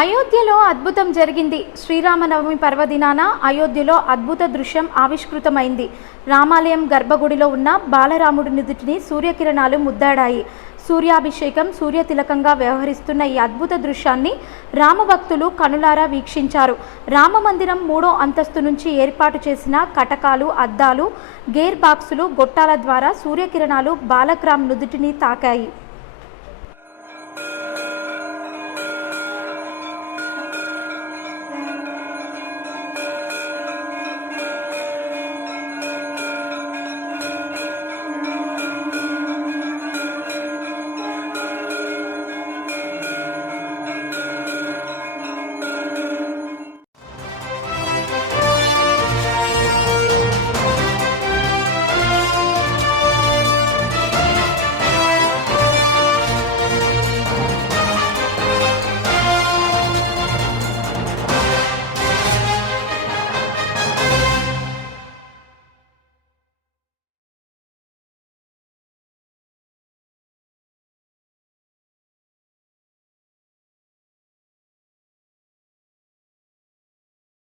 అయోధ్యలో అద్భుతం జరిగింది. శ్రీరామనవమి పర్వదినాన అయోధ్యలో అద్భుత దృశ్యం ఆవిష్కృతమైంది. రామాలయం గర్భగుడిలో ఉన్న బాలరాముడి నుదుటిని సూర్యకిరణాలు ముద్దాడాయి. సూర్యాభిషేకం, సూర్యతిలకంగా వ్యవహరిస్తున్న ఈ అద్భుత దృశ్యాన్ని రామభక్తులు కనులారా వీక్షించారు. రామమందిరం 3వ అంతస్తు నుంచి ఏర్పాటు చేసిన కటకాలు, అద్దాలు, గేర్ బాక్సులు, గొట్టాల ద్వారా సూర్యకిరణాలు బాలక్రామ్ నుదుటిని తాకాయి.